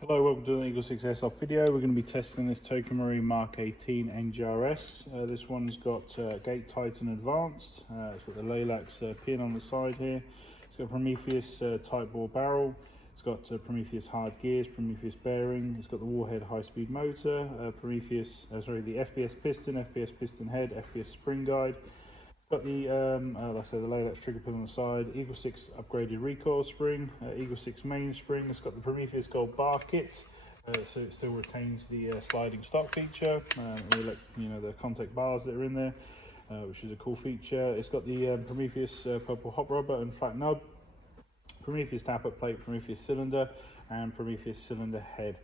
Hello, welcome to an EagleSix Airsoft video. We're going to be testing this Tokamak MK18 NGRS. This one's got Gate Titan Advanced. It's got the Laylax pin on the side here. It's got Prometheus tight bore barrel. It's got Prometheus hard gears, Prometheus bearing. It's got the Warhead high-speed motor, the FPS piston, FPS piston head, FPS spring guide. Got the, like I said, the Laylax Trigger Pin on the side, EagleSix upgraded recoil spring, EagleSix main spring. It's got the Prometheus Gold bar kit, so it still retains the sliding stop feature, the contact bars that are in there, which is a cool feature. It's got the Prometheus purple hot rubber and flat nub, Prometheus Tappet plate, Prometheus Cylinder, and Prometheus Cylinder head.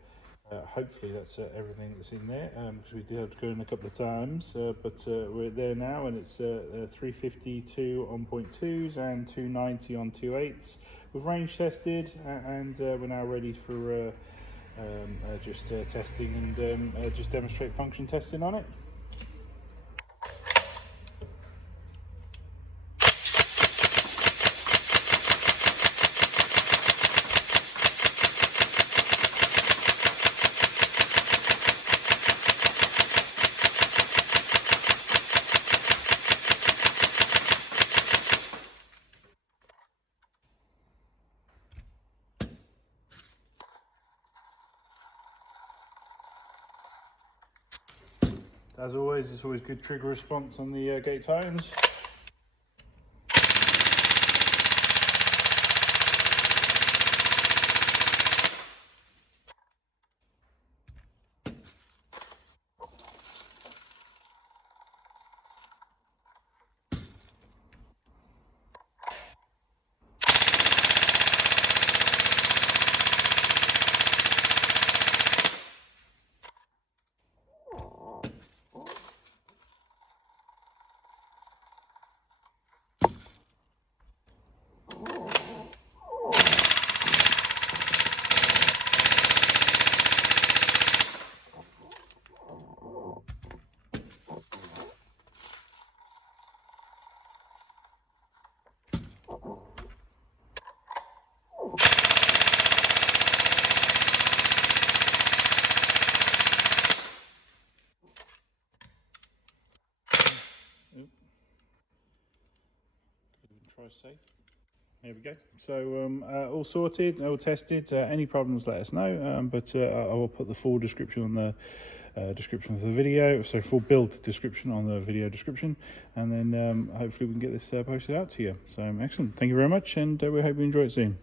Hopefully that's everything that's in there, because we did have to go in a couple of times, but we're there now, and it's 352 on 0.2s and 290 on 2.8s. We've range tested, and we're now ready for just testing and just demonstrate function testing on it. As always, it's always good trigger response on the Gate Titans. Try safe. There we go. So all sorted, all tested. Any problems, let us know. But I will put the full description on the description of the video. So full build description on the video description, and then hopefully we can get this posted out to you. So excellent. Thank you very much, and we hope you enjoy it soon.